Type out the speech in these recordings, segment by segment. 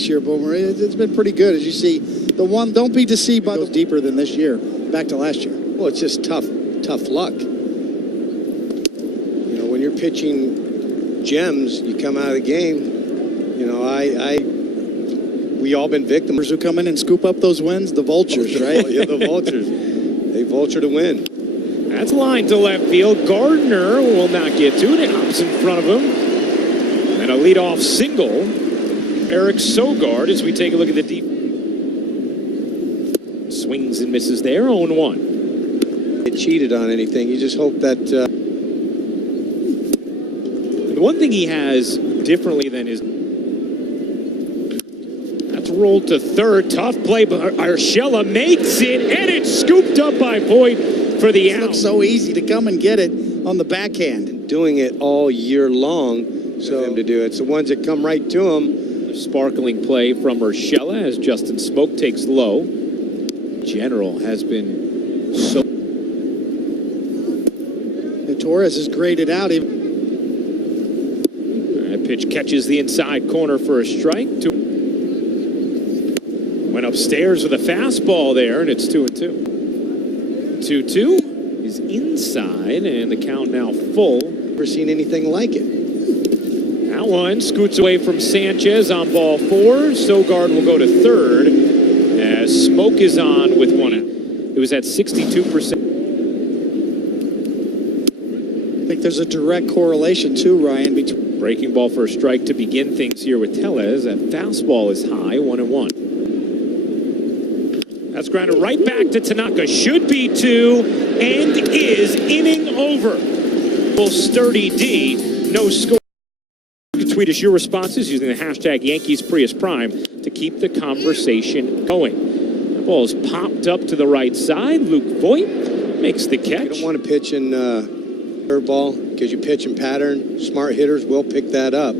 This year, Boomer, it's been pretty good. As you see, the one, don't be deceived by those deeper than this year, back to last year. Well, it's just tough luck. You know, when you're pitching gems, you come out of the game. You know, we all been victims who come in and scoop up those wins, the vultures, right? Yeah, the vultures. They vulture to win. That's line to left field. Gardner will not get to it. It hops in front of him. And a leadoff single. Eric Sogard as we take a look at the deep. Swings and misses there, 0-1. Get cheated on anything. You just hope that... The one thing he has differently than his... That's rolled to third. Tough play, but Urshela makes it, and it's scooped up by Voit for the out. It looks so easy to come and get it on the backhand. Doing it all year long for him to do it. It's the ones that come right to him. Sparkling play from Urshela as Justin Smoke takes low. General has been so... Torres is graded out. That pitch catches the inside corner for a strike. Went upstairs with a fastball there, and it's 2-2. 2-2 is inside, and the count now full. Never seen anything like it. That one scoots away from Sanchez on ball 4. Sogard will go to third as Smoke is on with one out. It was at 62%. I think there's a direct correlation too, Ryan, between breaking ball for a strike to begin things here with Tellez. That fastball is high, 1-1. That's grounded right back to Tanaka. Should be 2 and is inning over. Full sturdy D, no score. You can tweet us your responses using the hashtag YankeesPriusPrime to keep the conversation going. The ball is popped up to the right side. Luke Voit makes the catch. You don't want to pitch in curveball because you pitch in pattern. Smart hitters will pick that up.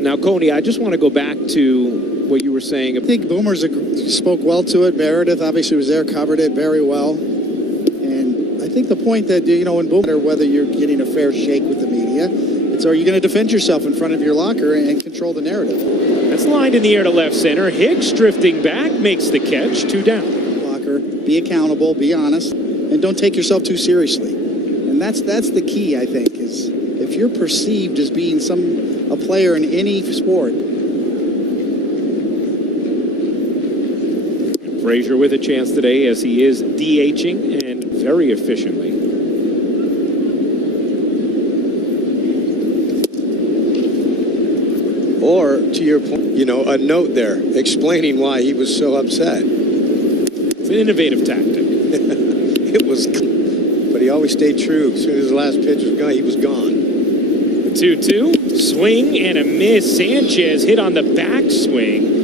Now, Coney, I just want to go back to what you were saying. I think Boomer spoke well to it. Meredith obviously was there, covered it very well. And I think the point that, you know, in Boomer, whether you're getting a fair shake with the media, it's are you going to defend yourself in front of your locker and control the narrative? That's lined in the air to left center. Hicks drifting back, makes the catch, 2 down. Locker, be accountable, be honest, and don't take yourself too seriously. And that's the key, I think, is if you're perceived as being a player in any sport. Frazier with a chance today as he is DHing and very efficiently. Or, to your point, you know, a note there explaining why he was so upset. It's an innovative tactic. It was, but he always stayed true. As soon as the last pitch was gone, he was gone. 2-2, swing and a miss. Sanchez hit on the backswing.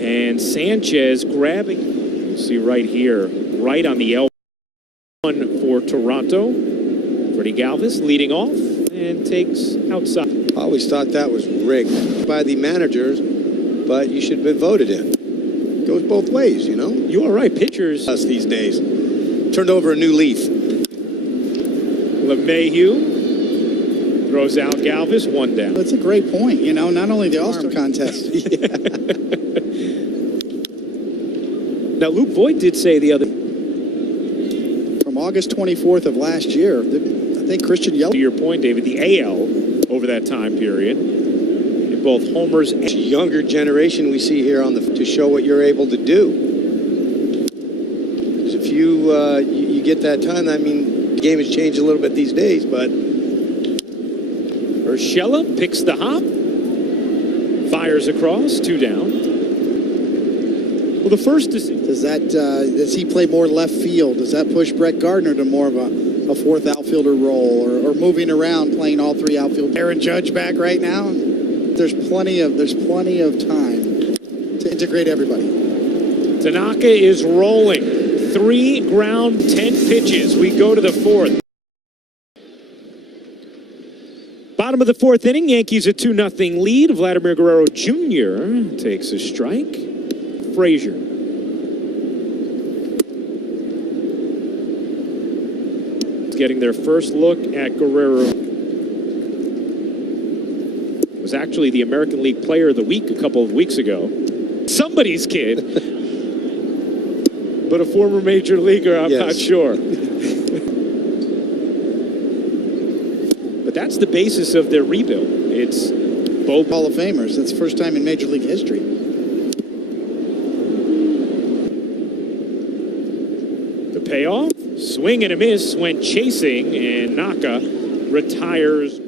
And Sanchez grabbing, you see right here, right on the L1 for Toronto. Freddie Galvis leading off and takes outside. I always thought that was rigged by the managers, but you should have been voted in. Goes both ways, you know? You are right, pitchers. Us these days. Turned over a new leaf. LeMahieu throws out Galvis, 1 down. That's a great point, you know, not only the All-Star contest. Now, Luke Voit did say the other... From August 24th of last year, I think Christian Yelich... To your point, David, the AL over that time period, in both homers and... Younger generation we see here on to show what you're able to do. Because if you get that time, I mean, the game has changed a little bit these days, but... Urshela picks the hop, fires across, 2 down. Well, the first is... Does he play more left field? Does that push Brett Gardner to more of a fourth outfielder role, or moving around, playing all 3 outfield? Aaron Judge back right now. There's plenty of time to integrate everybody. Tanaka is rolling. 3 ground, 10 pitches. We go to the 4th. Bottom of the 4th inning, Yankees a 2-0 lead. Vladimir Guerrero Jr. takes a strike. Frazier. Getting their first look at Guerrero. Was actually the American League Player of the Week a couple of weeks ago. Somebody's kid, but a former major leaguer, I'm not sure. But that's the basis of their rebuild. It's both Hall of Famers. That's the first time in Major League history. The payoff, swing and a miss, went chasing, and Naka retires.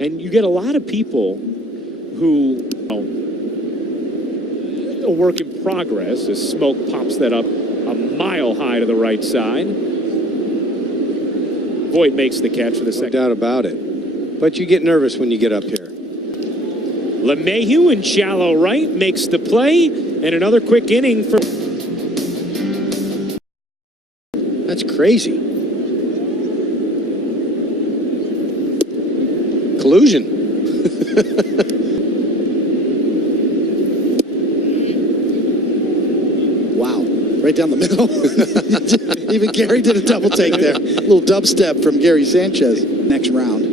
And you get a lot of people who, a work in progress as Smoke pops that up a mile high to the right side. Voit makes the catch for the second. No doubt about it. But you get nervous when you get up here. LeMahieu in shallow right makes the play, and another quick inning for... That's crazy. Collusion. Wow. Right down the middle. Even Gary did a double take there. A little dubstep from Gary Sanchez. Next round.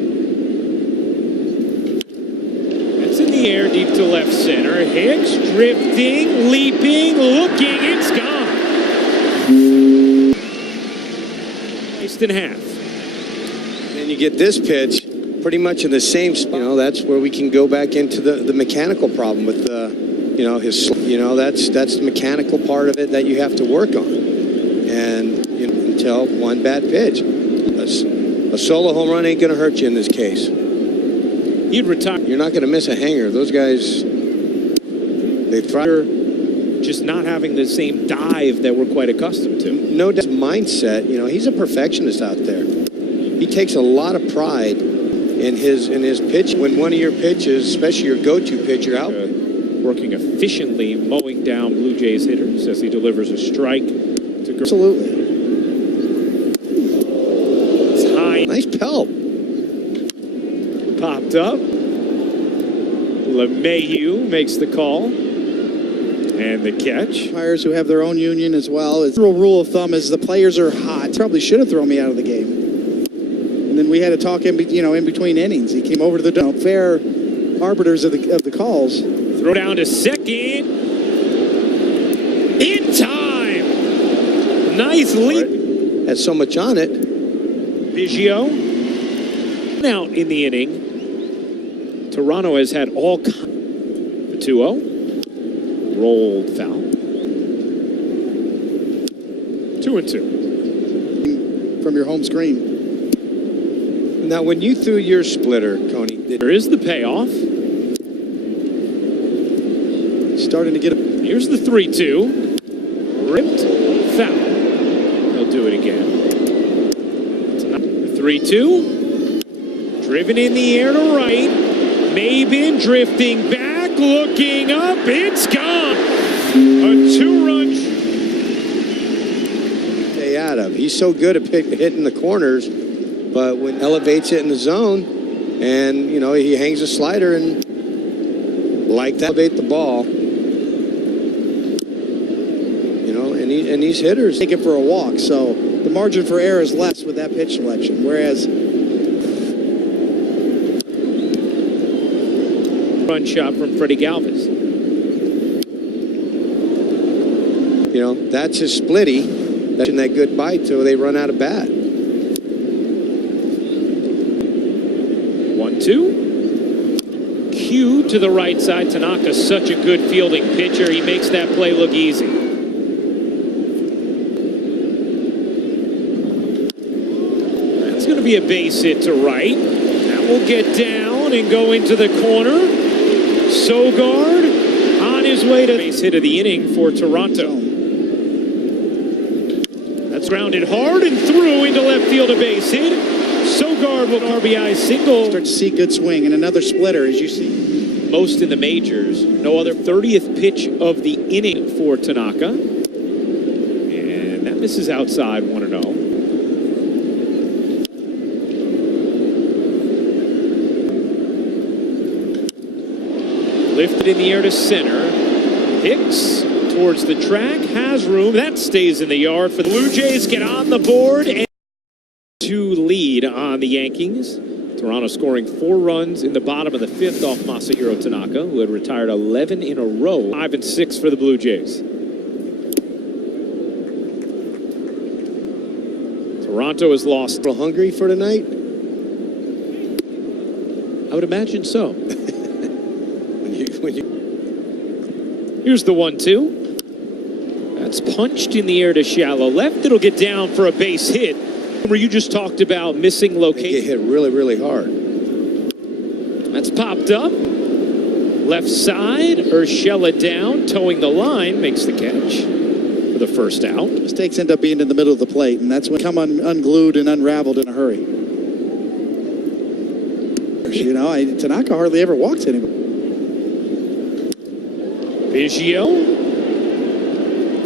That's in the air, deep to left center. Hicks drifting, leaping, looking, it's gone. Sliced in half. And you get this pitch pretty much in the same spot. You know, that's where we can go back into the mechanical problem with the, that's the mechanical part of it that you have to work on. And until one bad pitch. A solo home run ain't going to hurt you in this case. You'd retire. You're not going to miss a hanger. Those guys, they thrive. Just not having the same dive that we're quite accustomed to. No doubt mindset. He's a perfectionist out there. He takes a lot of pride in his pitch. When one of your pitches, especially your go-to pitcher, out. Working efficiently, mowing down Blue Jays hitters as he delivers a strike to... Absolutely. It's high. Nice pelt. Popped up. LeMahieu makes the call. And the catch. Players who have their own union as well. The rule of thumb is the players are hot. Probably should have thrown me out of the game. And then we had to talk in between innings. He came over to the fair arbiters of the calls. Throw down to second. In time. Nice leap. Had so much on it. Biggio. Out in the inning. Toronto has had all the 2-0. Rolled foul. 2-2. From your home screen. Now, when you threw your splitter, Coney, there is the payoff. Starting to get. Here's the 3-2. Ripped foul. He'll do it again. 3-2. Driven in the air to right. Mabin drifting back, looking up. It's gone. A 2-run. Stay out of. He's so good at hitting the corners, but when elevates it in the zone, and he hangs a slider and like that, elevate the ball. And these hitters take it for a walk, so the margin for error is less with that pitch selection. Whereas run shot from Freddie Galvis. That's his splitty. That's that good bite till they run out of bat. 1-2. Q to the right side. Tanaka's such a good fielding pitcher. He makes that play look easy. That's going to be a base hit to right. That will get down and go into the corner. Sogard on his way to base hit of the inning for Toronto. That's grounded hard and through into left field, a base hit. Sogard with an RBI single. Start to see good swing and another splitter, as you see. Most in the majors. No other 30th pitch of the inning for Tanaka. And that misses outside 1-0. Lifted in the air to center. Hicks towards the track, has room. That stays in the yard for the Blue Jays. Get on the board and to lead on the Yankees. Toronto scoring 4 runs in the bottom of the 5th off Masahiro Tanaka, who had retired 11 in a row. 5 and 6 for the Blue Jays. Toronto has lost. A little hungry for tonight? I would imagine so. Here's the 1-2. That's punched in the air to shallow left. It'll get down for a base hit. Where you just talked about missing location. Get hit really, really hard. That's popped up. Left side, Urshela down, towing the line, makes the catch for the first out. Mistakes end up being in the middle of the plate, and that's when come unglued and unraveled in a hurry. You know, Tanaka hardly ever walks anymore. Biggio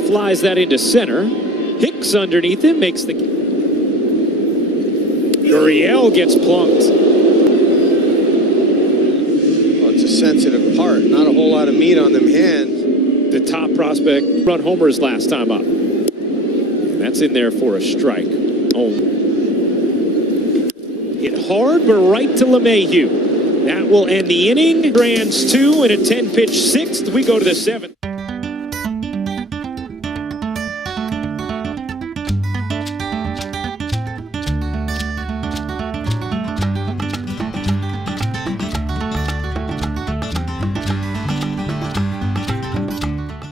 flies that into center. Hicks underneath it, makes the... Uriel gets plunked. Well, it's a sensitive part. Not a whole lot of meat on them hands. The top prospect run homers last time up. And that's in there for a strike. Oh. Hit hard, but right to LeMahieu. That will end the inning. Strands 2 and a 10-pitch 6th. We go to the 7th.